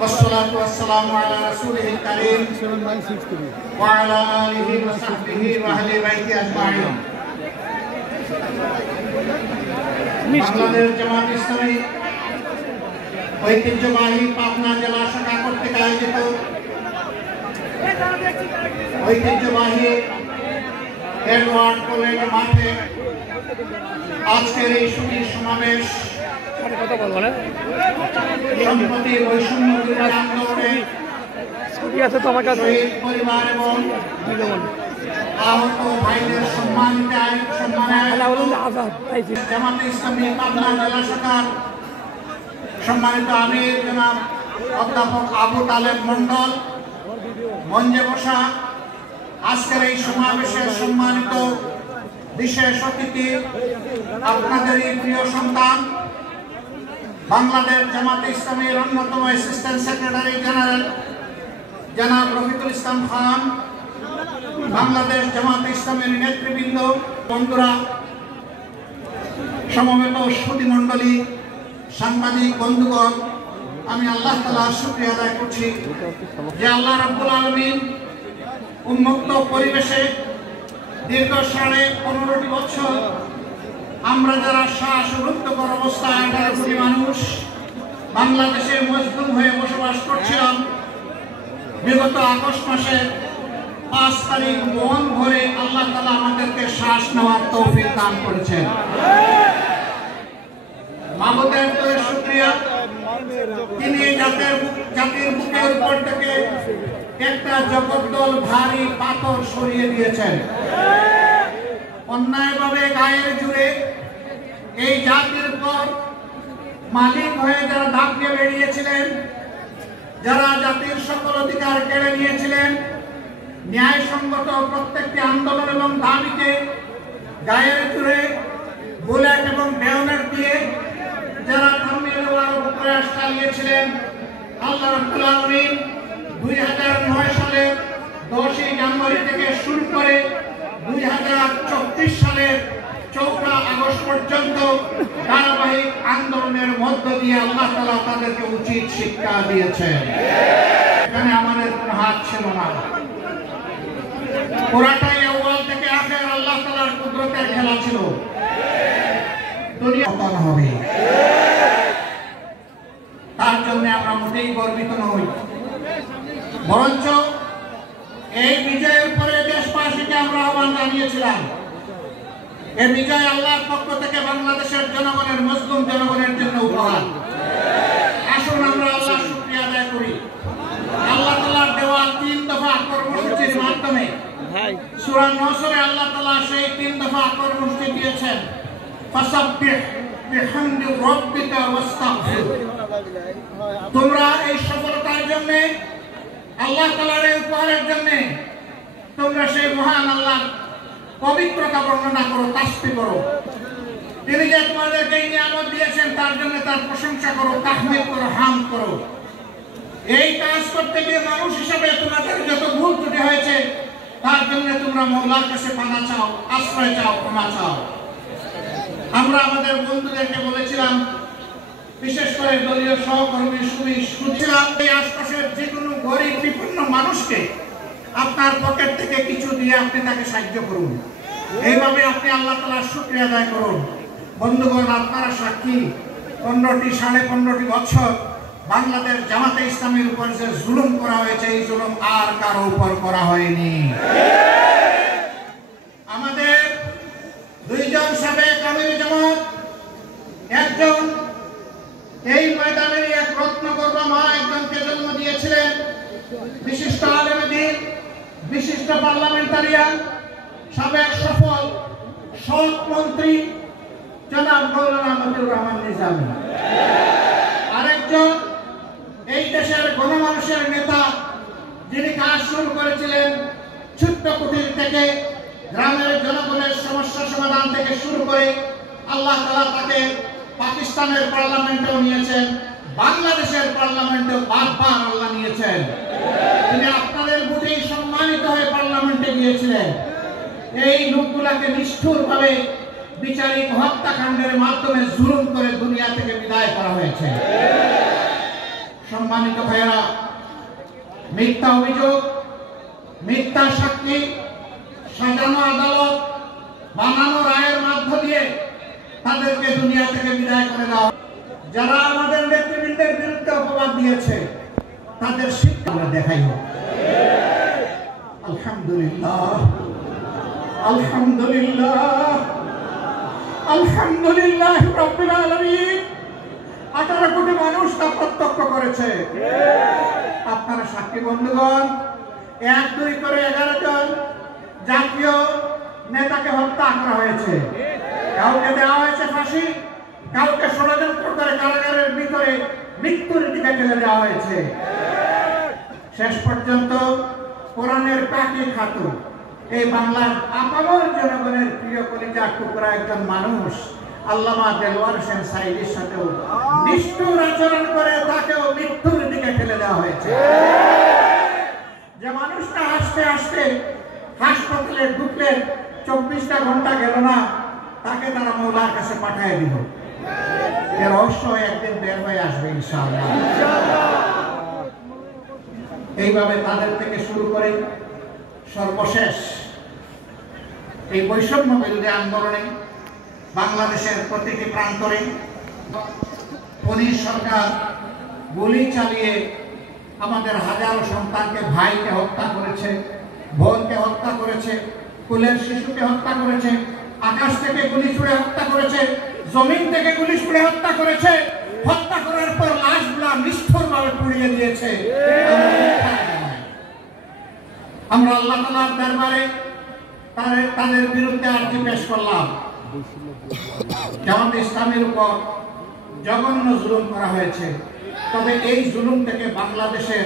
والصلاة والسلام على رسوله الكريم وعلى آله وصحبه وأهل بيته أجمعين। বাংলাদেশ জামাত ইসলামী ঐতিহ্যবাহী পাবনা জেলা শাখা কর্তৃক আয়োজিত ঐতিহ্যবাহী এডওয়ার্ড কলেজ মাঠে আজকের এই সুখী সমাবেশ সম্প্রতি বৈষম্য বিরোধী আন্দোলনে শহীদ পরিবার এবং আহত ভাইদের জামাতে ইসলামী পাবনা জেলা শাখার সম্মানিত আমির জনাব অধ্যাপক আবু তালেব মন্ডল মঞ্চে বসা আজকের এই সমাবেশের সম্মানিত বিশেষ অতিথি আপনাদের এই প্রিয় সন্তান বাংলাদেশ জামাতে ইসলামীর অন্যতম অ্যাসিস্ট্যান্ট সেক্রেটারি জেনারেল জনাব রফিকুল ইসলাম খান, বাংলাদেশ জামাতে ইসলামের নেতৃবৃন্দ, বন্ধুরা, সমবেত সুধীমণ্ডলী, সাংবাদিক বন্ধুগণ, আমি আল্লাহ তাআলার শুকরিয়া আদায় করছি যে আল্লাহ রাব্বুল আলামিন উন্মুক্ত পরিবেশে দীর্ঘ 15.5 বছর আমরা যারা শ্বাসরুদ্ধকর অবস্থায় 18 কোটি মানুষ বাংলাদেশে মজলুম হয়ে বসবাস করছিলাম, বিগত আগস্ট মাসের 5 তারিখ মন ভরে আল্লাহ তাআলা আমাদেরকে শ্বাস নেওয়ার তৌফিক দান করেছেন। মাবুদের দরবারে শুকরিয়া, তিনি জাতির বুকের উপর থেকে একটা জগদ্দল ভারী পাথর সরিয়ে দিয়েছেন। অন্যায়ভাবে গায়ের জুড়ে এই জাতির পর মালিক হয়ে যারা দাপিয়ে বেরিয়েছিলেন, যারা জাতির সকল অধিকার কেড়ে নিয়েছিলেন, ন্যায়সঙ্গত প্রত্যেকটি আন্দোলন এবং দাবিকে গায়ের জুড়ে বুলেট এবং বেয়নেট দিয়ে যারা থামিয়ে দেওয়ার প্রয়াস চালিয়েছিলেন, আল্লাহ রাব্বুল আলামিন 2009 সালের 10 জানুয়ারি থেকে শুরু করে 2024 সালের 4 আগস্ট পর্যন্ত ধারাবাহিক আন্দোলনের মধ্য দিয়ে আল্লাহ তাআলা তাদেরকে উচিত শিক্ষা দিয়েছেন। এখানে আমাদের কোনো হাত ছিল না, পুরাটাই আউয়াল থেকে আখের আল্লাহ তাআলার কুদরতের খেলা ছিল। দুনিয়া পতন হবে, তার জন্য আমরা মোটেই গর্বিত নই, বরঞ্চ এই বিজয়ের পরে দেশবাসীকে আমরা আহ্বান জানিয়েছিলাম, এই বিজয় আল্লাহর পক্ষ থেকে বাংলাদেশের জনগণের, মুসলিম জনগণের জন্য উপহার। আসুন আমরা আল্লাহর শুকরিয়া আদায় করি। আল্লাহ তাআলার দেওয়া 3 দফা কর্মসূচির মাধ্যমে সূরা নসরে আল্লাহ তাআলা সেই 3 দফা কর্মসূচি দিয়েছেন, ফাসাব্বিহ বিহামদি রাব্বিকা ওয়াস্তাগফির। তোমরা এই সফলতার জন্য, আল্লাহ তাআলার এই উপহারের জন্য তোমরা সেই মহান আল্লাহর পবিত্রতা বর্ণনা করো, তাসবিহ করো। তিনি যে তোমাদেরকে এই নিয়ামত দিয়েছেন তার জন্য তার প্রশংসা করো, তাহমিদ করো, হামদ করো। এই কাজ করতে গিয়ে মানুষ হিসেবে তোমাদের যত ভুল ত্রুটি হয়েছে তার জন্য তোমরা মওলার কাছে পানা চাও, আশ্রয় চাও, ক্ষমা চাও। আমরা আমাদের বন্ধুদেরকে বলেছিলাম, বিশেষ করে দলীয় সহকর্মী শুনছিলাম, এই আশপাশের যে কোনো গরিব বিপন্ন মানুষকে আপনার পকেট থেকে কিছু দিয়ে আপনি তাকে সাহায্য করুন। এইভাবে আপনি আল্লাহ তাআলার শুকরিয়া আদায় করুন। বন্ধুগণ, আপনারা সাক্ষী, 15টি বছর বাংলাদেশ জামাতে ইসলামীর উপর যে জুলুম করা হয়েছে, এই জুলুম আর কারো উপর করা হয়নি। আমাদের 2 জন সাবেক আমির জামাত, একজন এই ময়দানের এক রত্নগর্ভা মা একজনকে জন্ম দিয়েছিলেন, বিশিষ্ট আলেমে দ্বীন, বিশিষ্ট পার্লামেন্টারিয়ান, সাবেক সফল সৎ মন্ত্রী জনাব মাওলানা মতিউর রহমান নিজামী। আরেকজন এই দেশের গণমানুষের নেতা, যিনি কাজ শুরু করেছিলেন ছোট্ট কুটির থেকে, গ্রামের জনগণের সমস্যা সমাধান থেকে শুরু করে আল্লাহ তাআলা তাকে পাকিস্তানের পার্লামেন্টেও নিয়েছেন, বাংলাদেশের পার্লামেন্টেও বারবার আল্লাহ নিয়েছেন। তিনি আপনাদের বুঝেই সম্মানিত হয়ে পার্লামেন্টে গিয়েছিলেন। এই লোকগুলাকে নিষ্ঠুরভাবে বিচারিক হত্যাকাণ্ডের মাধ্যমে জুলুম করে দুনিয়া থেকে বিদায় করা হয়েছে। সম্মানিত ভাইয়েরা, মিথ্যা অভিযোগ, মিথ্যা সাক্ষী, সাজানো আদালত, বানানো রায়ের মাধ্য দিয়ে তাদেরকে দুনিয়া থেকে বিদায় করে দেওয়া। যারা আমাদের নেতৃবৃন্দের বিরুদ্ধে অপবাদ দিয়েছে তাদের শিক্ষা আমরা দেখাই হোক। আলহামদুলিল্লাহ, আলহামদুলিল্লাহ, আলহামদুলিল্লাহ রাব্বিল আলামিন। 18 কোটি মানুষ তা প্রত্যক্ষ করেছে। আপনারা সাক্ষী বন্ধুগণ, 1, 2 করে 11 জন জাতীয় নেতাকে হত্যা করা হয়েছে। কাউকে দেওয়া হয়েছে ফাঁসি, কাউকে ষড়যন্ত্র করে কারাগারের ভিতরে মৃত্যুর দিকে ঠেলে দেওয়া হয়েছে। শেষ পর্যন্ত কোরআনের পাখি খাতুন, এই বাংলার আপামর জনগণের প্রিয় কলিজার টুকরা একজন মানুষ আল্লামা দেলোয়ার হোসেন সাঈদীর সাথেও নিষ্ঠুর আচরণ করে তাকেও মৃত্যুর দিকে ঠেলে দেওয়া হয়েছে। যে মানুষটা হাসতে হাসতে হাসপাতালে ঢুকলেন, 24টা ঘন্টা গেল না, তাকে তারা মৌলার কাছে পাঠিয়ে দিল। এর রহস্য একদিন বের হয়ে আসবে ইনশাআল্লাহ। এইভাবে তাদের থেকে শুরু করে সর্বশেষ এই বৈষম্য বিরোধী আন্দোলনে বাংলাদেশের প্রতিটি প্রান্তরে পুলিশ সরকার গুলি চালিয়ে আমাদের হাজারো সন্তানকে, ভাইকে হত্যা করেছে, বোনকে হত্যা করেছে, কুলের শিশুকে হত্যা করেছে, আকাশ থেকে গুলি ছুড়ে হত্যা করেছে, জমিন থেকে গুলি ছুড়ে হত্যা করেছে। হত্যা করার পর লাশগুলা নিষ্ঠুরভাবে পুড়িয়ে দিয়েছে। আমরা আল্লাহ তাআলার দরবারে তাদের বিরুদ্ধে আর্জি পেশ করলাম। যেমন ইসলামের উপর জঘন্য জুলুম করা হয়েছে, তবে এই জুলুম থেকে বাংলাদেশের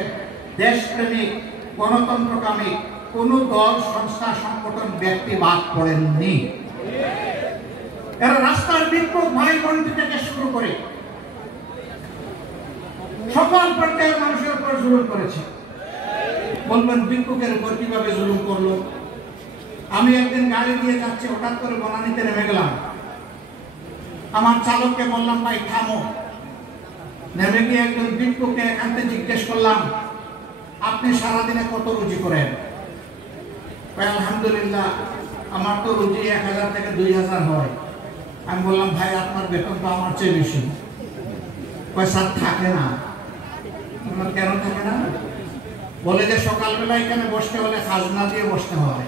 দেশপ্রেমিক, গণতন্ত্রকামী কোন দল, সংস্থা, সংগঠন, ব্যক্তি বাদ পড়েননি। এরা রাস্তার বিক্ষোভ, ভাই বন্ধু থেকে শুরু করে সকল পর্যায়ের মানুষের উপর জুলুম করেছে। বলবেন বিক্ষোভের উপর কিভাবে জুলুম করলো? আমি একদিন গাড়ি দিয়ে যাচ্ছি, হঠাৎ করে বনানীতে নেমে গেলাম। আমার চালককে বললাম, ভাই থামো। নেমে গিয়ে একজন বিক্ষোভকে একান্তে জিজ্ঞেস করলাম, আপনি সারাদিনে কত রুজি করেন? আলহামদুলিল্লাহ, আমার তো রুজি 1000 থেকে 2000 হয়। আমি বললাম, ভাই আপনার বেতন তো আমার চেয়ে বেশি। পয়সা থাকে না। কেন থাকে না? বলে যে সকালবেলা এখানে বসতে হলে খাজনা দিয়ে বসতে হয়।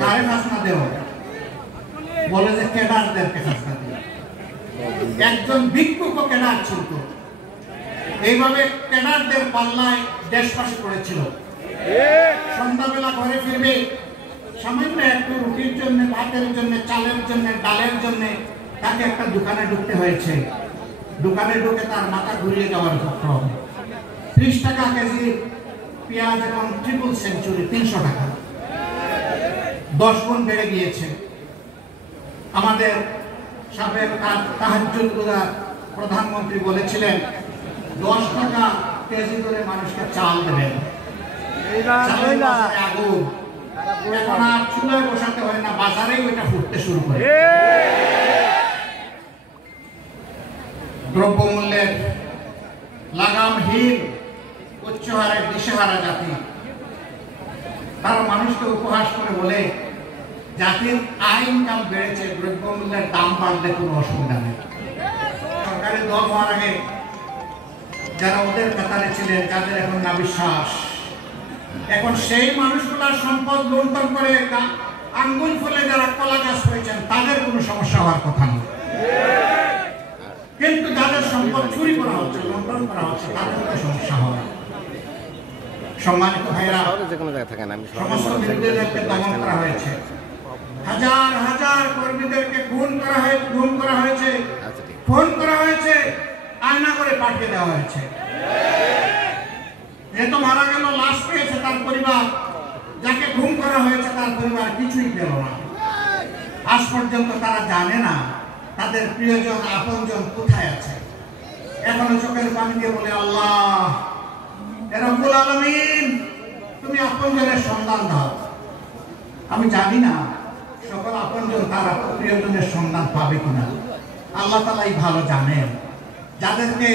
কারে খাজনা দেওয়া? বলে যে ক্যাডারদেরকে খাজনা দিয়ে। একজন ভিক্ষুক ক্যাডার ছিল। এইভাবে ক্যাডারদের পাল্লায় দেশবাসী পড়েছিল। সন্ধ্যাবেলা ঘরে ফিরবে, সামান্য একটু রুটির জন্য, ভাতের জন্য, চালের জন্য, ডালের জন্য তাকে একটা দোকানে ঢুকতে হয়েছে। দোকানে ঢুকে তার মাথা ঘুরিয়ে যাওয়ার উপক্রম। 30 টাকা কেজি পেঁয়াজ এখন ট্রিপল সেঞ্চুরি, 300 টাকা, 10 গুণ বেড়ে গিয়েছে। আমাদের সাবেক তাহাজ্জুদ গুজার প্রধানমন্ত্রী বলেছিলেন 10 টাকা কেজি করে মানুষকে চাল দেবেন। আগুন এখন আর চুলায় বসাতে হয় না, বাজারেই ওইটা ফুটতে শুরু করে। দ্রব্যমূল্যের লাগামহীন উচ্চ হারের দিশেহারা জাতি, তারা মানুষকে উপহাস করে বলে জাতির আয় ইনকাম বেড়েছে, দ্রব্যমূল্যের দাম বাড়লে কোনো অসুবিধা নেই। সরকারি দল হওয়ার আগে যারা ওদের কাতারে ছিলেন, যাদের এখন না বিশ্বাস, এখন সেই মানুষগুলার সম্পদ লুণ্ঠন করে আঙ্গুল ফুলে যারা কলা গাছ হয়েছেন, তাদের কোনো সমস্যা হওয়ার কথা নেই। কিন্তু যাদের সম্পদ চুরি করা হচ্ছে, লুণ্ঠন করা হচ্ছে, তাদের কোনো সমস্যা হয়। সম্মানিত ভাইরা, সমস্ত বিরোধীদেরকে দমন করা হয়েছে, হাজার হাজার কর্মীদেরকে খুন করা হয়েছে, খুন করা হয়েছে, আয়না করে পাঠিয়ে দেওয়া হয়েছে। যেহেতু মারা গেল, লাশ পেয়েছে তার পরিবার, যাকে খুন করা হয়েছে তার পরিবার কিছুই পেল না। আজ পর্যন্ত তারা জানে না তাদের প্রিয়জন আপনজন কোথায় আছে। এখনো চোখের পানি দিয়ে বলে, আল্লাহ রব্বুল আলামিন তুমি আপনজনের সন্ধান দাও। আমি জানি না সকল আপনজন তার প্রিয়জনের সন্ধান পাবে কিনা, আল্লাহ তাআলাই ভালো জানেন। যাদেরকে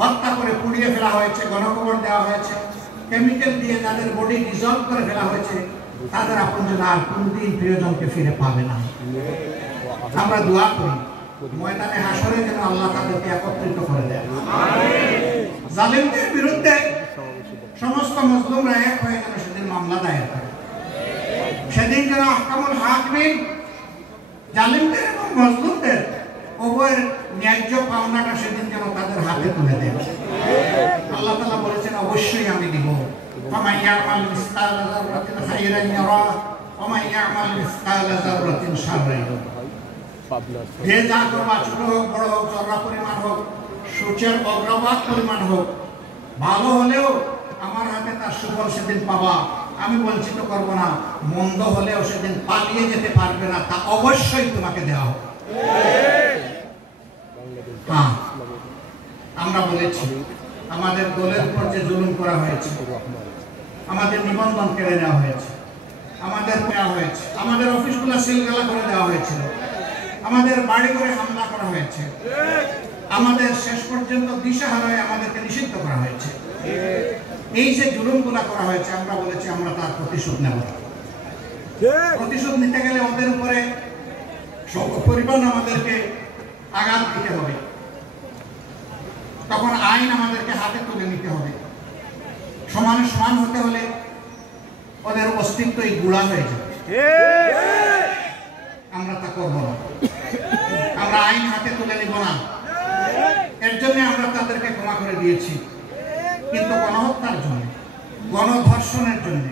হত্যা করে পুড়িয়ে ফেলা হয়েছে, গণকবর দেওয়া হয়েছে, কেমিক্যাল দিয়ে যাদের বডি ডিজলভ করে ফেলা হয়েছে, তাদের আপনজন আর কোনদিন প্রিয়জনকে ফিরে পাবে না। আমরা দোয়া করি ময়দানে হাসরে যেন আল্লাহ তাদেরকে একত্রিত করে দেয়। জালিমদের বিরুদ্ধে সমস্ত মজলুমরা এক হয়ে যেন সেদিন মামলা দায়ের করে। সেদিন যেন আহকামুল হাকিমিন জালিমদের এবং মজলুমদের উভয়ের ন্যায্য পাওনাটা সেদিন যেন তাদের হাতে তুলে দেয়। আল্লাহ তাআলা বলেছেন, অবশ্যই আমি দিব। ফামান ইয়ামাল মিসকালা যাররাতিন খায়রান ইয়ারা ওয়া মান ইয়ামাল মিসকালা যাররাতিন শাররান ইয়ারা। যে যা করবা, ছোট হোক বড় হোক, জররা পরিমাণ হোক, সূর্যের অগ্রভাগ পরিমাণ হোক, ভালো হলেও আমার হাতে তার সুফল সেদিন পাবা, আমি বঞ্চিত করব না। মন্দ হলেও সেদিন পালিয়ে যেতে পারবে না, তা অবশ্যই তোমাকে দেওয়া হবে। হ্যাঁ, আমরা বলেছি আমাদের দলের উপর যে জুলুম করা হয়েছে, আমাদের নিবন্ধন কেড়ে নেওয়া হয়েছে, আমাদের দেওয়া হয়েছে, আমাদের অফিসগুলো সিলগালা করে দেওয়া হয়েছিল, আমাদের বাড়ি করে হামলা করা হয়েছে, আমাদের শেষ পর্যন্ত দিশাহারায় আমাদেরকে নিষিদ্ধ করা হয়েছে। এই যে জুলুমগুলা করা হয়েছে, আমরা বলেছি আমরা তার প্রতিশোধ নেব। প্রতিশোধ নিতে গেলে ওদের উপরে পরিমাণ আমাদেরকে আঘাত দিতে হবে, তখন আইন আমাদেরকে হাতে তুলে নিতে হবে। সমানে সমান হতে হলে ওদের অস্তিত্বই গুড়া হয়ে যাবে। আমরা তা করব না, আমরা আইন হাতে তুলে নিব না। এর জন্য আমরা তাদেরকে ক্ষমা করে দিয়েছি। কিন্তু গণহত্যার জন্য, গণধর্ষণের জন্য,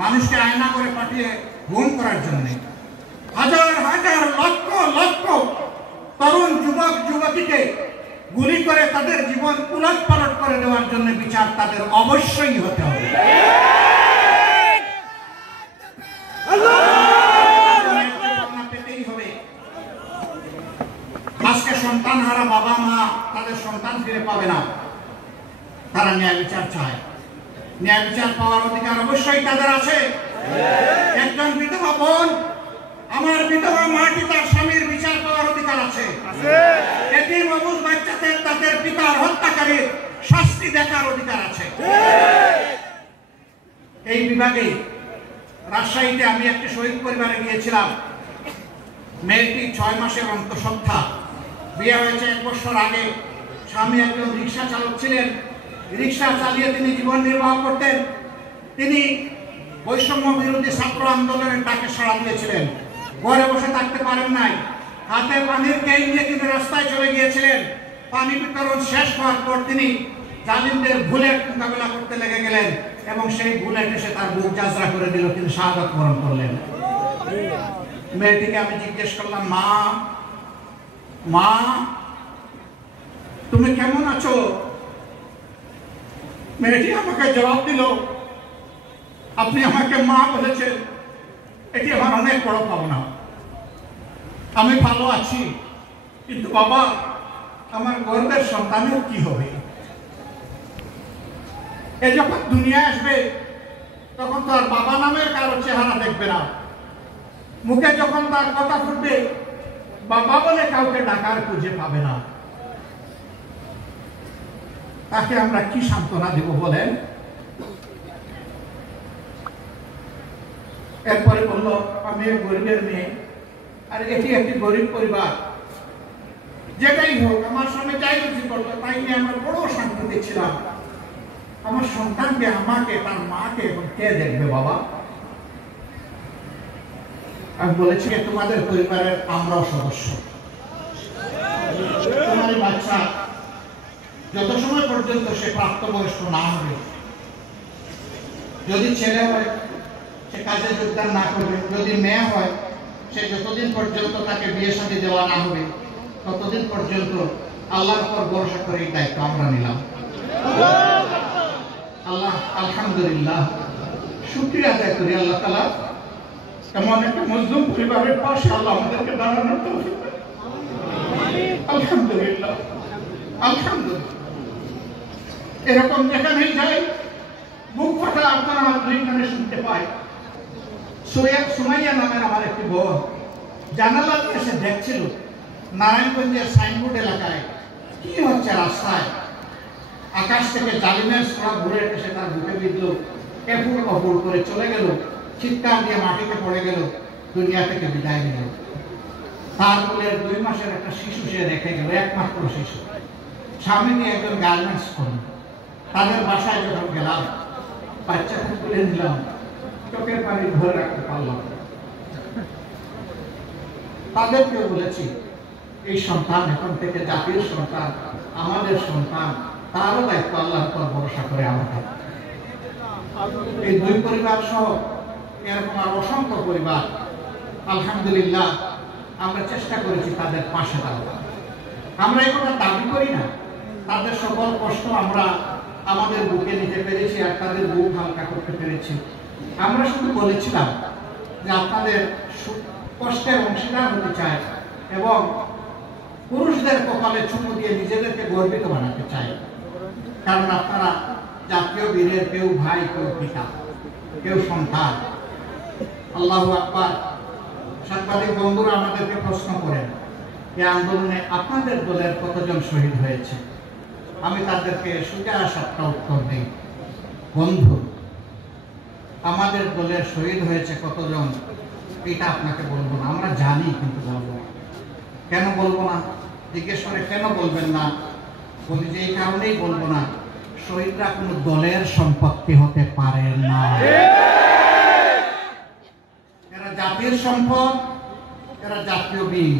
মানুষকে আয়না করে পাঠিয়ে গুম করার জন্য, হাজার হাজার লক্ষ লক্ষ তরুণ যুবক যুবতীকে গুলি করে তাদের জীবন উলটপালট করে দেওয়ার জন্য বিচার তাদের অবশ্যই হতে হবে। পেতেই হবে। আজকে সন্তান হারা বাবা মা তাদের সন্তান ফিরে পাবে না, তারা ন্যায় বিচার চায়। ন্যায় বিচার পাওয়ার অধিকার অবশ্যই তাদের আছে। একজন বিধবা বোন, আমার বিধবা মাটি, তার স্বামীর বিচার পাওয়ার অধিকার আছে। এতিম অবুঝ বাচ্চাদের তাদের পিতার হত্যাকারীর শাস্তি দেখার অধিকার আছে। এই বিভাগে রাজশাহীতে আমি একটি শহীদ পরিবারে গিয়েছিলাম। মেয়েটি 6 মাসের অন্তঃসত্ত্বা, বিয়ে হয়েছে 1 বছর আগে। স্বামী একজন রিক্সা চালক ছিলেন, রিক্সা চালিয়ে তিনি জীবন নির্বাহ করতেন। তিনি বৈষম্য বিরোধী ছাত্র আন্দোলনের ডাকে সাড়া দিয়েছিলেন। ঘরে বসে থাকতে পারেন নাই, হাতে পানির ক্যান নিয়ে তিনি রাস্তায় চলে গিয়েছিলেন। পানি বিতরণ শেষ হওয়ার পর তিনি জালিমদের বুলেট মোকাবেলা করতে লেগে গেলেন এবং সেই বুলেট এসে তার বুক জাজরা করে দিল, তিনি শাহাদাত বরণ করলেন। মেয়েটিকে আমি জিজ্ঞেস করলাম, মা মা তুমি কেমন আছো? মেয়েটি আমাকে জবাব দিল, আপনি আমাকে মা বলেছেন, এটি আমার অনেক বড় পাওনা। আমি ভালো আছি, কিন্তু বাবা আমার গর্বের সন্তানের কি হবে? এ যখন দুনিয়ায় আসবে তখন তো আর বাবা নামের কারো চেহারা দেখবে না। মুখে যখন তার কথা ফুটবে, বাবা বলে কাউকে ডাকার খুঁজে পাবে না। তাকে আমরা কি সান্ত্বনা দেব বলেন? এরপরে বলল, আমি গরিবের মেয়ে, আর এটি একটি গরিব পরিবার। যেটাই হোক, আমার সামনে যাই কিছু করতো তাই নিয়ে আমরা বড় শান্তিতে ছিলাম। আমার সন্তানকে, আমাকে, তার মাকে এখন কে দেখবে বাবা? আমি বলেছি, তোমাদের পরিবারের আমরাও সদস্য। তোমার বাচ্চা যত সময় পর্যন্ত সে প্রাপ্তবয়স্ক না হবে, যদি ছেলে হয় সে কাজে যোগদান না করবে, যদি মেয়ে হয় সে যতদিন পর্যন্ত তাকে বিয়ে শাদী দেওয়া না হবে ততদিন পর্যন্ত আল্লাহর উপর ভরসা করে এই দায়িত্ব আমরা নিলাম। আল্লাহ আলহামদুলিল্লাহ, শুকরিয়া আদায় করি আল্লাহ তাআলা এমন একটা মজলুম পরিবারের পাশে আল্লাহ আমাদেরকে দাঁড়ানোর তৌফিক দেন। আলহামদুলিল্লাহ, আলহামদুলিল্লাহ। এরকম যেখানেই যাই মুখ ফাটা আপনারা আমার দুই কানে শুনতে পাই। সুমাইয়া নামের আমার একটি বোন জানালা দিয়ে এসে দেখছিল নারায়ণগঞ্জের সাইনবোর্ড এলাকায় কি হচ্ছে রাস্তায়। আকাশ থেকে জালিমের ছোঁয়া ঘুরে এসে তার বুকে বিঁধল, এফুর অফুর করে চলে গেল, চিৎকার দিয়ে মাটিতে পড়ে গেল, দুনিয়া থেকে বিদায় নিল। তার বলে 2 মাসের একটা শিশু সে রেখে গেল, একমাত্র শিশু। স্বামী নিয়ে একজন গার্মেন্টস করেন। তাদের বাসায় যখন গেলাম, বাচ্চাকে তুলে নিলাম, চোখের পানি ধরে রাখতে পারলাম। তাদেরকেও বলেছি এই সন্তান এখন থেকে জাতির সন্তান, আমাদের সন্তান, তারও দায়িত্ব আল্লাহর উপর ভরসা করে আমাদের। এই 2 পরিবার সহ এরকম আর অসংখ্য পরিবার, আলহামদুলিল্লাহ আমরা চেষ্টা করেছি তাদের পাশে দাঁড়াতে। আমরা এই কথা দাবি করি না, তাদের সকল কষ্ট আমরা আমাদের বুকে নিতে পেরেছি আর তাদের বুক হালকা করতে পেরেছি। আমরা শুধু বলেছিলাম যে আপনাদের কষ্টের অংশীদার হতে চাই এবং পুরুষদের কপালে চুমু দিয়ে নিজেদেরকে গর্বিত বানাতে চাই। কারণ আপনারা জাতীয় বীরের কেউ ভাই, কেউ পিতা, কেউ সন্তান। আল্লাহু আকবার। সাংবাদিক বন্ধুরা আমাদেরকে প্রশ্ন করেন এই আন্দোলনে আপনাদের দলের কতজন শহীদ হয়েছে। আমি তাদেরকে সোজা সাপটা উত্তর দিই, বন্ধু আমাদের দলের শহীদ হয়েছে কতজন এটা আপনাকে বলবো না, আমরা জানি কিন্তু বলবো না। কেন বলবো না জিজ্ঞেস করে, কেন বলবেন না? বলি যে এই কারণেই বলবো না, শহীদরা কোনো দলের সম্পত্তি হতে পারে না, এরা জাতির সম্পদ, এরা জাতীয় বীর।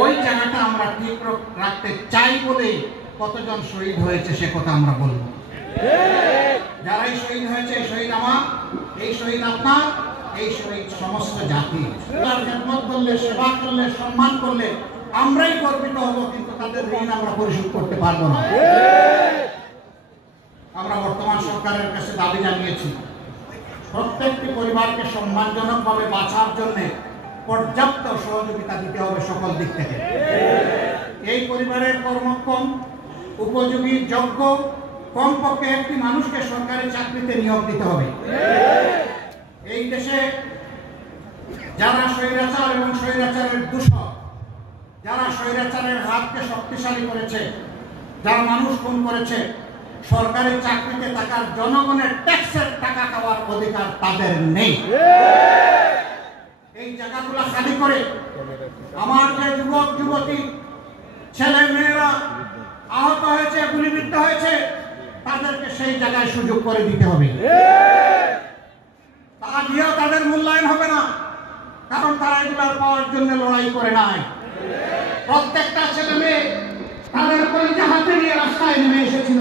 ওই জায়গাটা আমরা ঠিক রাখতে চাই বলেই কতজন শহীদ হয়েছে সে কথা আমরা বলবো। যারাই শহীদ হয়েছে, এই শহীদ আমার, এই শহীদ আপনার, এই শহীদ সমস্ত জাতি। তার খেদমত করলে, সেবা করলে, সম্মান করলে আমরাই গর্বিত হব, কিন্তু তাদের ঋণ আমরা পরিশোধ করতে পারবো না। আমরা বর্তমান সরকারের কাছে দাবি জানিয়েছি প্রত্যেকটি পরিবারকে সম্মানজনকভাবে বাঁচার জন্য পর্যাপ্ত সহযোগিতা দিতে হবে সকল দিক থেকে। এই পরিবারের কর্মক্ষম, উপযোগী, যোগ্য কমপক্ষে একটি মানুষকে সরকারি চাকরিতে নিয়োগ দিতে হবে। এই দেশে যারা স্বৈরাচার এবং স্বৈরাচারের দূষক, যারা স্বৈরাচারের হাতকে শক্তিশালী করেছে, যারা মানুষ খুন করেছে, সরকারি চাকরিতে থাকার জনগণের ট্যাক্সের টাকা খাওয়ার অধিকার তাদের নেই। এই জায়গাগুলো খালি করে আমার যে যুবক যুবতী ছেলে মেয়েরা আহত হয়েছে, গুলিবিদ্ধ হয়েছে, তাদেরকে সেই জায়গায় সুযোগ করে দিতে হবে। তা দিয়েও তাদের মূল্যায়ন হবে না, কারণ তারা এগুলার পাওয়ার জন্য লড়াই করে নাই। প্রত্যেকটা ছেলে মেয়ে তাদের কলিজা হাতে নিয়ে রাস্তায় নেমে এসেছিল।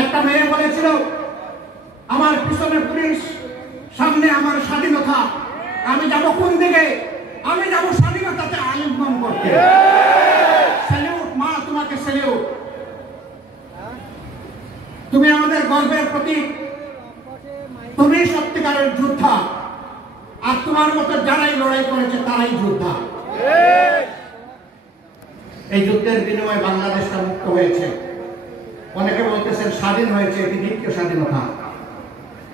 একটা মেয়ে বলেছিল আমার পিছনে পুলিশ, সামনে আমার স্বাধীনতা, আমি যাব কোন দিকে? আমি যাব স্বাধীনতাতে আলিঙ্গন করতে। স্যালিউট মা, তোমাকে স্যালিউট। তুমি আমাদের গর্বের প্রতীক, তুমি সত্যিকারের যোদ্ধা, আর তোমার মতো যারাই লড়াই করেছে তারাই যোদ্ধা। এই যুদ্ধের বিনিময়ে বাংলাদেশটা মুক্ত হয়েছে। অনেকে বলতেছেন স্বাধীন হয়েছে, এটি দ্বিতীয় স্বাধীনতা।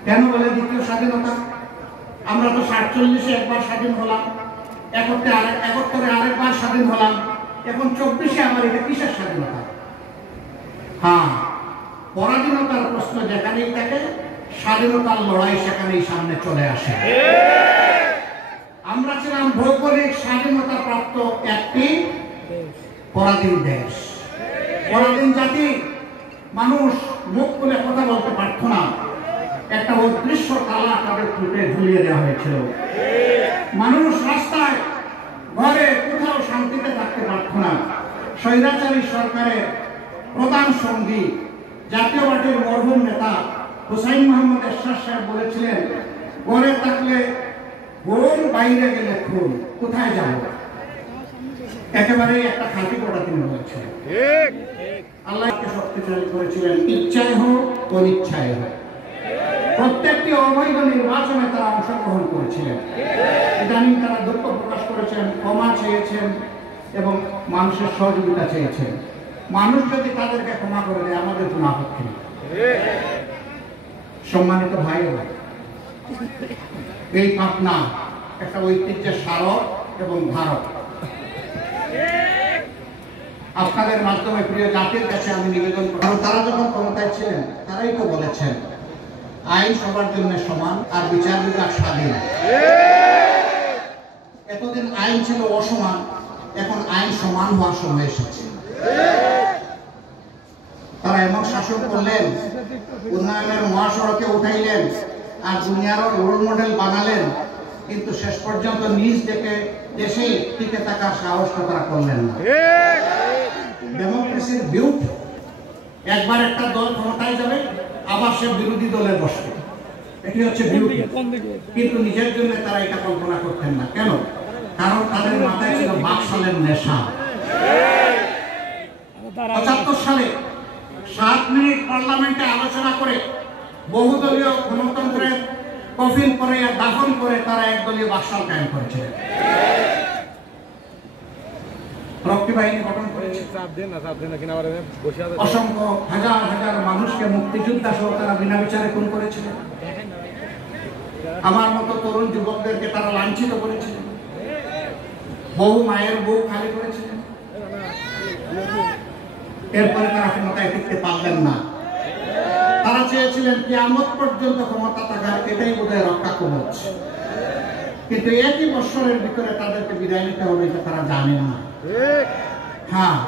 কেন বলে দ্বিতীয় স্বাধীনতা? আমরা তো 47-এ একবার স্বাধীন হলাম, 71-এ আরেকবার স্বাধীন হলাম, এখন 24-এ আমার এটা কিসের স্বাধীনতা? হ্যাঁ, পরাধীনতার প্রশ্ন যেখানেই থাকে, স্বাধীনতার লড়াই সেখানেই সামনে চলে আসে। আমরা ছিলাম ভৌগোলিক স্বাধীনতা প্রাপ্ত একটি পরাধীন দেশ, পরাধীন জাতি। মানুষ মুখ খুলে কথা বলতে পারত না, একটা অদৃশ্য তালা তাদের ঠোঁটে ঝুলিয়ে দেওয়া হয়েছিল। মানুষ রাস্তায়, ঘরে, কোথাও শান্তিতে থাকতে পারত না। স্বৈরাচারী সরকারের প্রধান সঙ্গী জাতীয় পার্টির মরহুম নেতা হুসাইন মোহাম্মদ এরশাদ সাহেব বলেছিলেন, ঘরে থাকলে বোন, বাইরে গেলে খুন, কোথায় যাব? একেবারেই একটা খাঁটি কথা তিনি বলেছিলেন। আল্লাহকে শক্তিশালী করেছিলেন, ইচ্ছায় হোক অনিচ্ছায় হোক। প্রত্যেকটি অবৈধ নির্বাচনে তারা অংশগ্রহণ করেছিলেন। এটা ইদানিং তারা দুঃখ প্রকাশ করেছেন, ক্ষমা চেয়েছেন এবং মানুষের সহযোগিতা চেয়েছেন। মানুষ যদি তাদেরকে ক্ষমা করে দেয় আমাদের কোনো আপত্তি নেই। সম্মানিত ভাই ও ভাই, এই পাবনা একটা ঐতিহ্যের স্মারক এবং ধারক। আপনাদের মাধ্যমে প্রিয় জাতির কাছে আমি নিবেদন করি, তারা যখন ক্ষমতায় ছিলেন তারাই তো বলেছেন আইন সবার জন্য সমান আর বিচার বিভাগ স্বাধীন। এতদিন আইন ছিল অসমান, এখন আইন সমান হওয়ার সময় এসেছে। তারা এমন শাসন করলেন, উন্নয়নের মহাসড়কে উঠাইলেন আর দুনিয়ারও রোল মডেল বানালেন, কিন্তু শেষ পর্যন্ত নিজ দেশে টিকে থাকার সাহসটা তারা করলেন না। ডেমোক্রেসির বিউটি, একবার একটা দল ক্ষমতায় যাবে আবার সে বিরোধী দলে বসবে, এটি হচ্ছে বিউটি। কিন্তু নিজের জন্য তারা এটা কল্পনা করতেন না। কেন? কারণ তাদের মাথায় ছিল বাকশালের নেশা। ৭৫ সালে 7 মিনিট পার্লামেন্টে আলোচনা করে বহুদলীয় গণতন্ত্রের কফিন করে আর দাফন করে তারা একদলীয় বাকশাল কায়েম করেছিলেন। রক্ষী বাহিনী গঠন করেছে, অসংখ্য হাজার হাজার মানুষকে মুক্তিযোদ্ধা সহ তারা বিনা বিচারে খুন করেছিলেন। আমার মতো তরুণ যুবকদেরকে তারা লাঞ্ছিত করেছিলেন, বহু মায়ের বুক খালি করেছিলেন। এরপরে তারা ক্ষমতায় টিকতে পারলেন না। তারা চেয়েছিলেন কিয়ামত পর্যন্ত ক্ষমতা থাকার, এটাই বোধহয় রক্ষা কবচ। কিন্তু একই বছরের ভিতরে তাদেরকে বিদায় নিতে হবে এটা তারা জানে না। হ্যাঁ,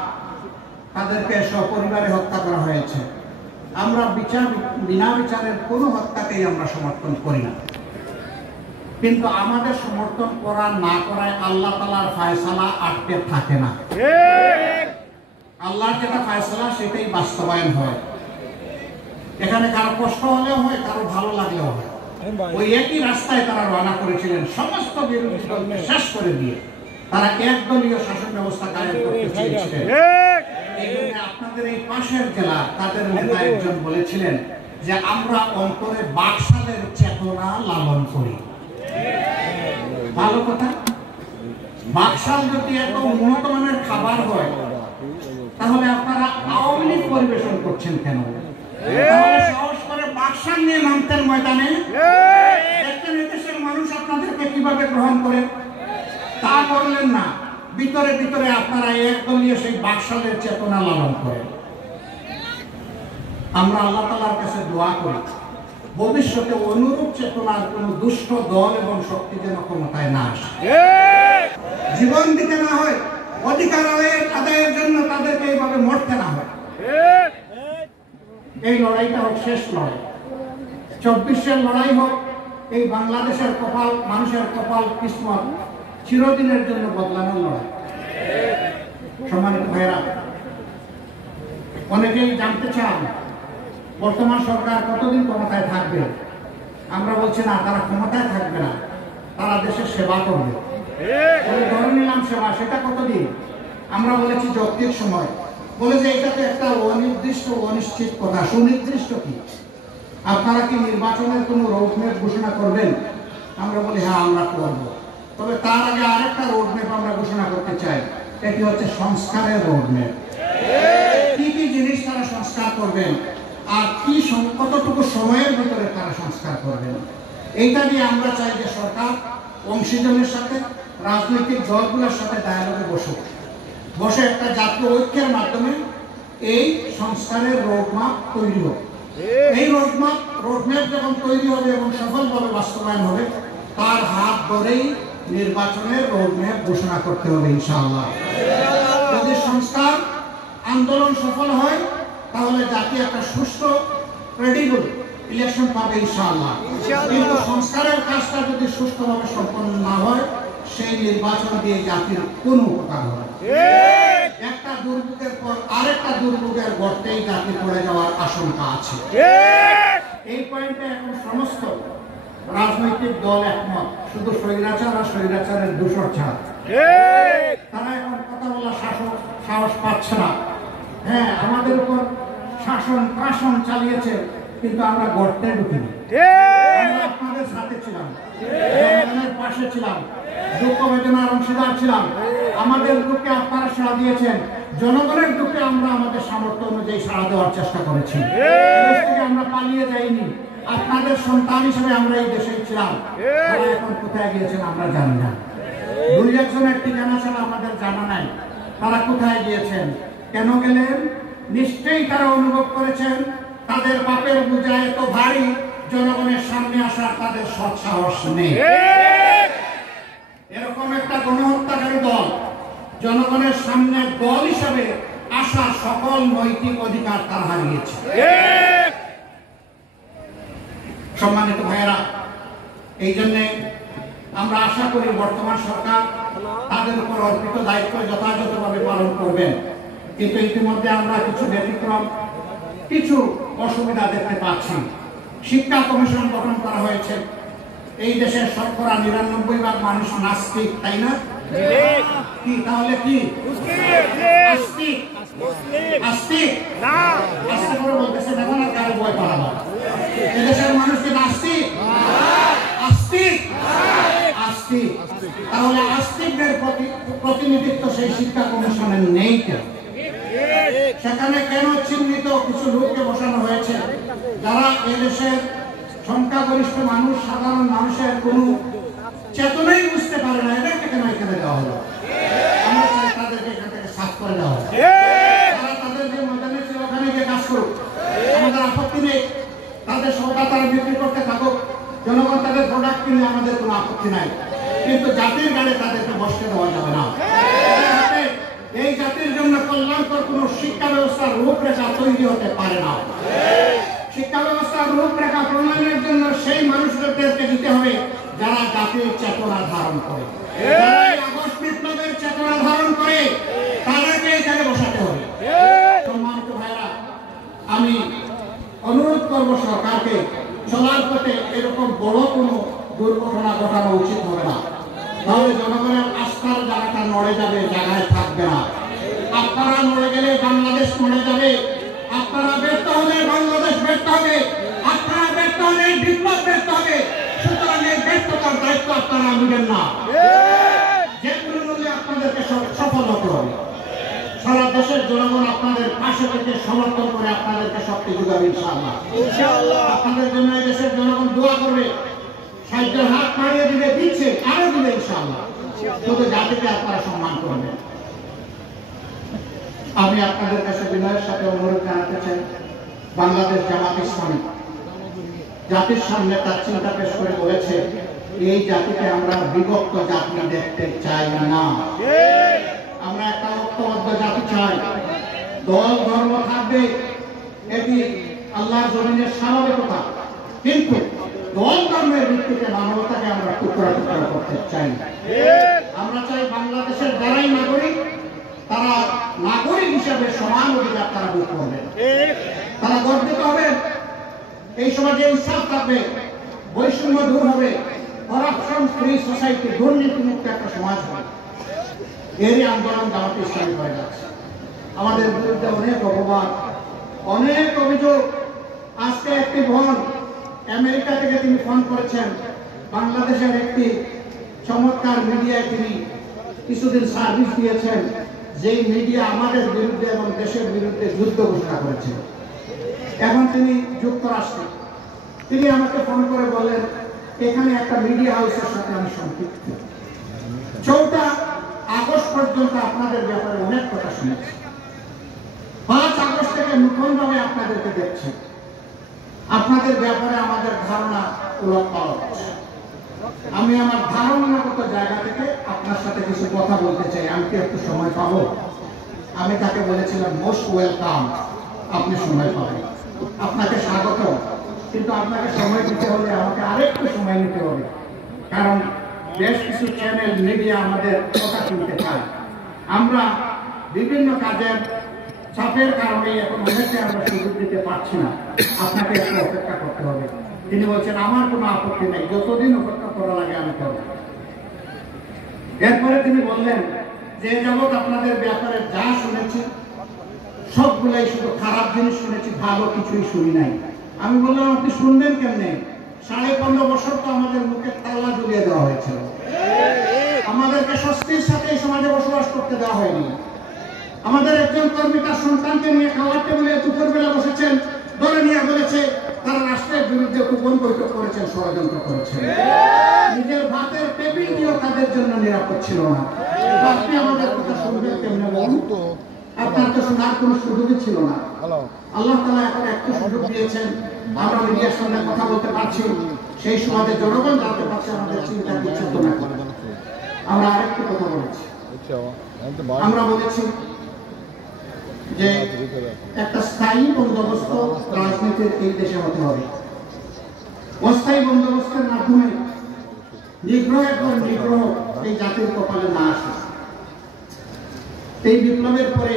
তাদেরকে সপরিবারে হত্যা করা হয়েছে। আমরা বিনা বিচারের কোনো হত্যাকেই আমরা সমর্থন করি না, কিন্তু আমাদের সমর্থন করা না করায় আল্লাহ তাআলার ফয়সালা আটকে থাকে না। আল্লাহর যেটা ফয়সালা সেটাই বাস্তবায়ন হয়। এখানে কারো কষ্ট হলেও হয়, কারো ভালো লাগলেও হয়। ওই একই রাস্তায় তারা রওনা করেছিলেন, সমস্ত বিরোধী দলকে শেষ করে দিয়ে তারা একদলীয় শাসন ব্যবস্থা কায়েম করতে চেয়েছিলেন। আপনাদের এই পাশের জেলা তাদের নেতা একজন বলেছিলেন যে আমরা অন্তরে বাকশালের চেতনা লালন করি। ভালো কথা। বাকশাল যদি এত উন্নত মানের খাবার হয় তাহলে আপনারা আওয়ামী লীগ পরিবেশন করছেন কেন? তাহলে সাহস করে বাকশাল নিয়ে নামতেন ময়দানে, দেখতেন এদেশের মানুষ আপনাদেরকে কিভাবে গ্রহণ করে। তা করলেন না, ভিতরে ভিতরে আপনারা একদলীয় সেই বাকশালের চেতনা লালন করেন। আমরা আল্লাহ তাআলার কাছে দোয়া করি ভবিষ্যতে অনুরূপ চেতনার কোন দুষ্ট দল এবং শক্তি যেন ক্ষমতায় না আসে, জীবন দিতে না হয়, অধিকার আদায়ের জন্য তাদেরকে এইভাবে মরতে না হয়। এই লড়াইটা হোক শেষ লড়াই, 24-এর লড়াই হোক, এই বাংলাদেশের কপাল, মানুষের কপাল কিসমত চিরদিনের জন্য বদলানোর লড়াই। সম্মানিত ভাইরা, অনেকেই জানতে চান বর্তমান সরকার কতদিন ক্ষমতায় থাকবে। আমরা বলছি না, তারা ক্ষমতায় থাকবে না, তারা দেশের সেবা করবে। ধরে নিলাম সেবা, সেটা কতদিন? আমরা বলেছি যৌক্তিক সময়। বলে যে এটা তো একটা অনির্দিষ্ট অনিশ্চিত কথা। সুনির্দিষ্ট কি? আপনারা কি নির্বাচনের কোনো রোডম্যাপ ঘোষণা করবেন? আমরা বলি হ্যাঁ আমরা করব। তবে তার আগে আরেকটা রোডম্যাপ আমরা ঘোষণা করতে চাই, এটি হচ্ছে সংস্কারের রোডম্যাপ। কি কি জিনিস তারা সংস্কার করবেন আর কি কতটুকু সময়ের ভিতরে তারা সংস্কার করবেন, এইটা নিয়ে আমরা চাই যে সরকার অংশীজনের সাথে, রাজনৈতিক দলগুলোর সাথে ডায়ালগে বসে একটা জাতীয় ঐক্যের মাধ্যমে এই সংস্কারের রোডম্যাপ তৈরি হোক। এই রোডম্যাপ যখন তৈরি হবে এবং সফলভাবে বাস্তবায়ন হবে, তার হাত ধরেই নির্বাচনের রোডম্যাপ ঘোষণা করতে হবে ইনশাআল্লাহ। যদি সংস্কার আন্দোলন সফল হয় তাহলে জাতি একটা সুষ্ঠু ক্রেডিবল ইলেকশন পাবে ইনশাআল্লাহ। কিন্তু সংস্কারের কাজটা যদি সুষ্ঠুভাবে সম্পন্ন না হয়, সেই নির্বাচন দিয়ে জাতির কোনো উপকার হবে। একটা দুর্ভোগের পর আরেকটা দুর্ভোগের গর্তেই জাতি পড়ে যাওয়ার আশঙ্কা আছে। এই পয়েন্টে এখন সমস্ত রাজনৈতিক দল একমত, শুধু স্বৈরাচার আর স্বৈরাচারের দূষর ছাড়া। তারা এখন কথা বলা সাহস পাচ্ছে না। হ্যাঁ, আমাদের উপর শাসন চালিয়েছে, কিন্তু আমরা গর্তে ঢুকিনি। আমরা আপনাদের সাথে ছিলাম, জনগণের পাশে ছিলাম, দুঃখ বেদনার অংশীদার ছিলাম। আমাদের দুঃখে আপনারা সাড়া দিয়েছেন, জনগণের দুঃখে আমরা আমাদের সামর্থ্য অনুযায়ী সাড়া দেওয়ার চেষ্টা করেছি। দেশ থেকে আমরা পালিয়ে যাইনি, আপনাদের সন্তান হিসেবে আমরা এই দেশেই ছিলাম। তারা এখন কোথায় গিয়েছেন আমরা জানি না। দুই একজনের ঠিকানা ছাড়া আমাদের জানা নাই তারা কোথায় গিয়েছেন, কেন গেলেন। নিশ্চয়ই তারা অনুভব করেছেন তাদের বাপের বোঝা এত ভারী, জনগণের সামনে আসার তাদের সৎসাহস নেই। এরকম একটা গণহত্যাকারী দল জনগণের সামনে দল হিসাবে আসা সকল নৈতিক অধিকার তারা হারিয়েছে। সম্মানিত ভাইয়েরা, এই জন্য আমরা আশা করি বর্তমান সরকার তাদের উপর অর্পিত দায়িত্ব যথাযথভাবে পালন করবেন। কিন্তু ইতিমধ্যে আমরা কিছু ব্যতিক্রম, কিছু অসুবিধা দেখতে পাচ্ছি। শিক্ষা কমিশন গঠন করা হয়েছে। এই দেশের শতকরা ৯৯% মানুষ নাস্তিক, তাই না? কি তাহলে কি আস্তিক? আস্তিক না, আস্তে করে বলতেছে, দেখো না কারো ভয় পালাবো। এদেশের মানুষ কি নাস্তিক? আস্তিক, আস্তিক। তাহলে আস্তিকদের প্রতিনিধিত্ব সেই শিক্ষা কমিশনের নেই কেন? সেখানে কেন চিহ্নিত কিছু লোককে বসানো হয়েছে যারা এদেশের সংখ্যাগরিষ্ঠ মানুষ, সাধারণ মানুষের কোনো চেতনাই বুঝতে পারে না? এদেরকে কেন এখানে দেওয়া হলো? আমরা চাই তাদেরকে এখান থেকে সাফ করে দেওয়া হবে। তারা তাদের যে ময়দানে ছিল ওখানে গিয়ে কাজ করুক, আমাদের আপত্তি নেই। তাদের সৌদা তারা বিক্রি করতে থাকুক, জনগণ তাদের প্রোডাক্ট কিনে আমাদের কোনো আপত্তি নাই। কিন্তু জাতির গাড়ি তাদেরকে বসতে দেওয়া যাবে না। এই জাতির জন্য কল্যাণকর কোন শিক্ষা ব্যবস্থার রূপরেখা তৈরি হতে পারে না। শিক্ষা ব্যবস্থার রূপরেখা প্রণয়নের জন্য সেই মানুষদেরকে দিতে হবে যারা জাতির চেতনা ধারণ করে, যারা আগস্ট বিপ্লবের চেতনা ধারণ করে, তাদেরকে এখানে বসাতে হবে। সম্মানিত ভাইরা, আমি অনুরোধ করব সরকারকে, চলার পথে এরকম বড় কোনো দুর্ঘটনা ঘটানো উচিত হবে না। তাহলে জনগণের আস্থার জায়গাটা নড়ে যাবে, জায়গায় থাকবে না। আপনারা নড়ে গেলে বাংলাদেশ নড়ে যাবে। আপনারা ব্যর্থ হলে বাংলাদেশ ব্যর্থ হবে। আপনারা ব্যর্থ হলে বিপ্লব ব্যর্থ হবে। সুতরাং এই ব্যর্থতার দায়িত্ব আপনারা নেবেন না। যে কোনো মূল্যে আপনাদেরকে সফল হতে হবে। সারা দেশের জনগণ আপনাদের পাশে থেকে সমর্থন করে আপনাদেরকে শক্তি যোগাবে ইনশাআল্লাহ। আপনাদের জন্য এই দেশের জনগণ দোয়া করবে, সাহায্যের হাত বাড়িয়ে দিবে, দিচ্ছে, আরো দিবে ইনশাআল্লাহ। শুধু জাতিকে আপনারা সম্মান করবেন। আমি আপনাদের কাছে বিনয়ের সাথে অনুরোধ জানাতে চাই, বাংলাদেশ জামাত ইসলামী জাতির সামনে তার চিন্তা পেশ করে বলেছে, এই জাতিকে আমরা বিভক্ত জাতি দেখতে চাই না। আমরা একটা ঐক্যবদ্ধ জাতি চাই। দল ধর্ম থাকবে, এটি আল্লাহর জমিনের স্বাভাবিকতা, কিন্তু দল ধর্মের ভিত্তিতে মানবতাকে আমরা টুকরা টুকরা করতে চাই। আমরা চাই বাংলাদেশের যারাই নাগরিক, তারা নাগরিক হিসাবে সমান অধিকার তারা ভোগ করবেন, তারা গর্বিত হবেন। এই সমাজে ইনসাফ থাকবে, বৈষম্য দূর হবে, করাপশন ফ্রি সোসাইটি, দুর্নীতিমুক্ত একটা সমাজ হবে। এরই আন্দোলন জামাত ইসলামী হয়ে যাচ্ছে। আমাদের বিরুদ্ধে অনেক অপবাদ, অনেক অভিযোগ। আজকে একটি বোন আমেরিকা থেকে তিনি ফোন করেছেন, বাংলাদেশের একটি চমৎকার মিডিয়ায় তিনি কিছুদিন সার্ভিস দিয়েছেন, যেই মিডিয়া আমাদের বিরুদ্ধে এবং দেশের বিরুদ্ধে যুদ্ধ ঘোষণা করেছে। এখন তিনি যুক্তরাষ্ট্রে। তিনি আমাকে ফোন করে বললেন, এখানে একটা মিডিয়া হাউসের সাথে আমি সম্পৃক্ত। 4 আগস্ট পর্যন্ত আপনাদের ব্যাপারে অনেক কথা শুনেছি। 5 আগস্ট থেকে নতুনভাবে আপনাদেরকে দেখছি। আপনাদের ব্যাপারে আমাদের ধারণা উলটপালট হচ্ছে। আমি আমার ধারণাগত জায়গা থেকে আপনার সাথে কিছু কথা বলতে চাই। আমি কি একটু সময় পাবো? আমি তাকে বলেছিলাম, মোস্ট ওয়েলকাম, আপনি সময় পাবেন, আপনাকে স্বাগত। কিন্তু আপনাকে সময় দিতে হলে আমাকে আরেকটু সময় নিতে হবে, কারণ বেশ কিছু চ্যানেল মিডিয়া আমাদের কথা শুনতে চায়। আমরা বিভিন্ন কাজের চাপের কারণে এখন অনেকে আমরা সুযোগ দিতে পারছি না, আপনাকে একটু অপেক্ষা করতে হবে। তিনি বলছেন, আমার কোনো আপত্তি নেই, যতদিন অপেক্ষা করা লাগে আমি করব। এরপরে তিনি বললেন, যে যাবৎ আপনাদের ব্যাপারে যা শুনেছি সবগুলাই শুধু খারাপ জিনিস শুনেছি, ভালো কিছুই শুনি নাই। আমি বললাম, আপনি শুনবেন কেমনে? 15.5 বছর তো আমাদের মুখে তালা ঝুলিয়ে দেওয়া হয়েছিল। আমাদেরকে স্বস্তির সাথে এই সমাজে বসবাস করতে দেওয়া হয়নি। আমাদের একজন কর্মী তার সন্তানকে নিয়ে খাওয়ার টেবিলে দুপুরবেলা বসেছেন, ধরে নিয়ে বলেছে তারা রাষ্ট্রের বিরুদ্ধে গোপন বৈঠক করেছেন, ষড়যন্ত্র করেছেন। নিজের ভাতের টেবিল দিয়েও তাদের জন্য নিরাপদ ছিল না। আপনি আমাদের কথা শুনবেন কেমনে বলুন? আপনার তো শোনার কোনো সুযোগই ছিল না। আল্লাহ তাআলা এখন একটু সুযোগ দিয়েছেন, আমরা মিডিয়ার সামনে কথা বলতে পারছি, সেই সমাজে জনগণ জানতে পারছে আমাদের চিন্তা কি চেতনা। আমরা আরেকটু কথা বলেছি, আমরা বলেছি যে একটা স্থায়ী বন্দোবস্ত রাজনীতির এই দেশে হতে হবে। অস্থায়ী বন্দোবস্তের মাধ্যমে নিগ্রহের পর নিগ্রহ এই জাতির কপালে না আসে। এই বিপ্লবের পরে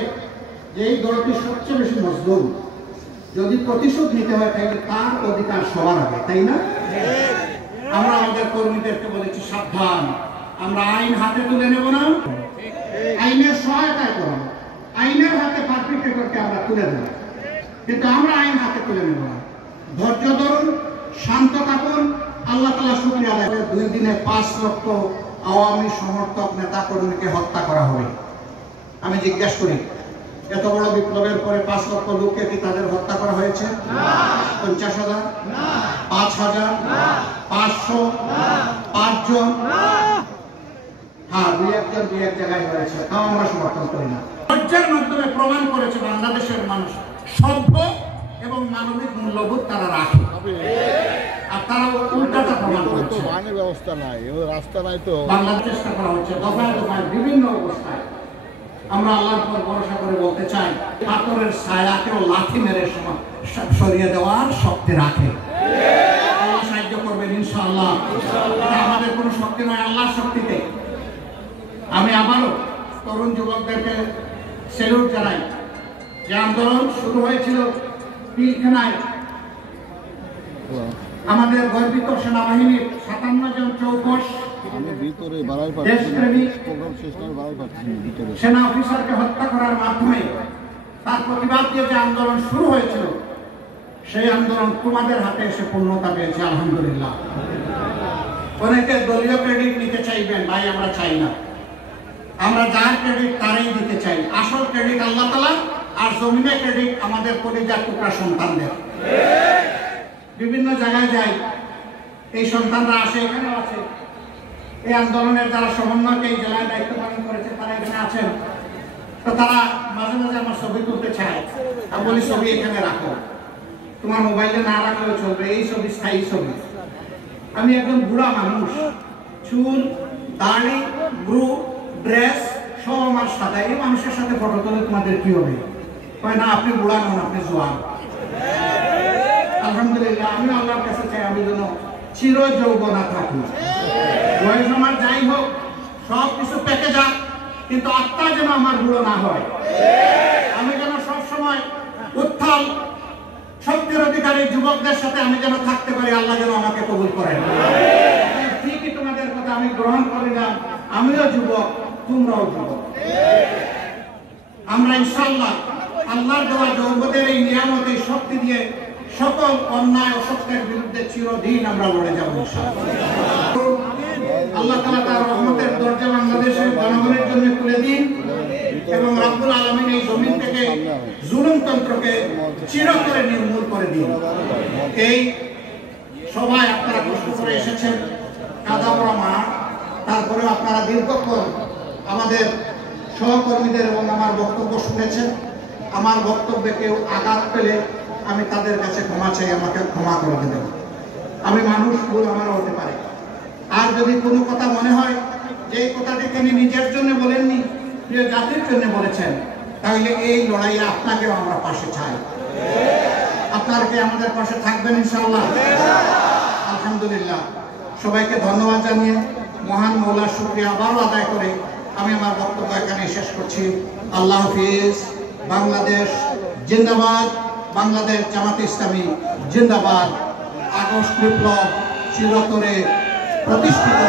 এই দলটি সবচেয়ে বেশি মজলুম, যদি প্রতিশোধ নিতে হয় তাহলে তার অধিকার সবার আগে, তাই না? আমরা আমাদের কর্মীদেরকে বলেছি সাবধান, আমরা আইন হাতে তুলে নেব না, আইনের সহায়তায় করব, আইনের হাতে পারপিটেটরকে আমরা তুলে দেব, কিন্তু আমরা আইন হাতে তুলে নেব না। ধৈর্য ধরুন, শান্ত থাকুন। আল্লাহ তাআলা শুকরিয়া আদায় করে 2 দিনে 5 লক্ষ আওয়ামী সমর্থক নেতা কর্মীকে হত্যা করা হবে। আমি জিজ্ঞাসা করি, এত বড় বিপ্লবের পরে 5 লক্ষ লোককে কি তাদের হত্যা করা হয়েছে? 50,000, 5,000, 500, 5 জন? হ্যাঁ, 2-1 জন 2-1 জায়গায় হয়েছে, তাও আমরা সমর্থন করি না। ধৈর্যের মাধ্যমে প্রমাণ করেছে বাংলাদেশের মানুষ সভ্য এবং মানবিক মূল্যবোধ তারা রাখে, আর তারা উল্টাটা প্রমাণ করছে। ব্যবস্থা নাই, রাস্তা নাই, তো বাংলাদেশ চেষ্টা করা হচ্ছে দফায় দফায় বিভিন্ন অবস্থায়। আমরা আল্লাহর উপর ভরসা করে বলতে চাই, পাথরের ছায়াকেও লাথি মেরে সরিয়ে দেওয়ার শক্তি রাখে। আল্লাহ সাহায্য করবেন ইনশাআল্লাহ। এটা আমাদের কোনো শক্তি নয়, আল্লাহর শক্তিতে। আমি আবারও তরুণ যুবকদেরকে স্যালুট জানাই। যে আন্দোলন শুরু হয়েছিল পিলখানায়, আমাদের গর্বিত সেনাবাহিনীর 57 জন চৌকস সেনা অফিসারকে হত্যা করার মাধ্যমে তার প্রতিবাদ দিয়ে যে আন্দোলন শুরু হয়েছিল, সেই আন্দোলন তোমাদের হাতে এসে পূর্ণতা পেয়েছে আলহামদুলিল্লাহ। অনেকে দলীয় ক্রেডিট নিতে চাইবেন, ভাই আমরা চাই না। আমরা যার ক্রেডিট তারই দিতে চাই। আসল ক্রেডিট আল্লাহ তাআলা, আর জমিনে ক্রেডিট আমাদের কলিজার টুকরা সন্তানদের। বিভিন্ন জায়গায় যাই, এই সন্তানরা আসে, এখানে আছে। এই আন্দোলনের যারা সমন্বয়ক এই জেলায় দায়িত্ব পালন করেছে তারা এখানে আছেন। তো তারা মাঝে মাঝে আমার ছবি তুলতে চায়, আমি বলি ছবি এখানে রাখো, তোমার মোবাইলে না রাখলেও চলবে, এই ছবি স্থায়ী ছবি। আমি একজন বুড়া মানুষ, চুল, দাড়ি, ব্রু, ড্রেস সব আমার সাদা। এই মানুষের সাথে ফটো তুলে তোমাদের কি হবে? কয় না, আপনি বুড়া নন, আপনি জোয়ান। আলহামদুলিল্লাহ, আমি আল্লাহর কাছে চাই আমি যেন চির যৌবনা থাকি। বয়স আমার যাই হোক, সব কিছু পেকে যাক, কিন্তু আত্মা যেন আমার বুড়ো না হয়। আমি যেন সবসময় উত্থাল শক্তির অধিকারী যুবকদের সাথে আমি যেন থাকতে পারি। আল্লাহ যেন আমাকে কবুল করেন। ঠিকই তোমাদের কথা আমি গ্রহণ করি না, আমিও যুবক, তোমরাও যুবক। আমরা ইনশাআল্লাহ আল্লাহর দেওয়া যৌবনের এই নিয়ামত, এই শক্তি দিয়ে সকল অন্যায় অসত্যের বিরুদ্ধে চিরদিন আমরা লড়ে যাব ইনশাআল্লাহ। আল্লাহ তাআলা তার রহমতের দরজা বাংলাদেশের জনগণের জন্য খুলে দিন, এবং রব্বুল আলামিন এই জমিন থেকে জুলুমতন্ত্রকে চিরতরে নির্মূল করে দিন। এই সবাই আপনারা কষ্ট করে এসেছেন, কাদা পড়া মাঠ, তারপরে আপনারা দীর্ঘক্ষণ আমাদের সহকর্মীদের এবং আমার বক্তব্য শুনেছেন। আমার বক্তব্যে কেউ আঘাত পেলে আমি তাদের কাছে ক্ষমা চাই, আমাকে ক্ষমা করে দেবেন। আমি মানুষ, ভুল আমারও হতে পারে। আর যদি কোনো কথা মনে হয় যে এই কথাটি তিনি নিজের জন্য বলেননি, প্রিয় জাতির জন্য বলেছেন, তাহলে এই লড়াইয়ে আপনাকেও আমরা পাশে চাই। আপনারা কি আমাদের পাশে থাকবেন ইনশাআল্লাহ? আলহামদুলিল্লাহ। সবাইকে ধন্যবাদ জানিয়ে মহান মওলার শুকরিয়া আবারও আদায় করে আমি আমার বক্তব্য এখানে শেষ করছি। আল্লাহ হাফিজ। বাংলাদেশ জিন্দাবাদ, বাংলাদেশ জামাতে ইসলামী জিন্দাবাদ। আগস্ট বিপ্লব চিরতরে প্রতিষ্ঠিত।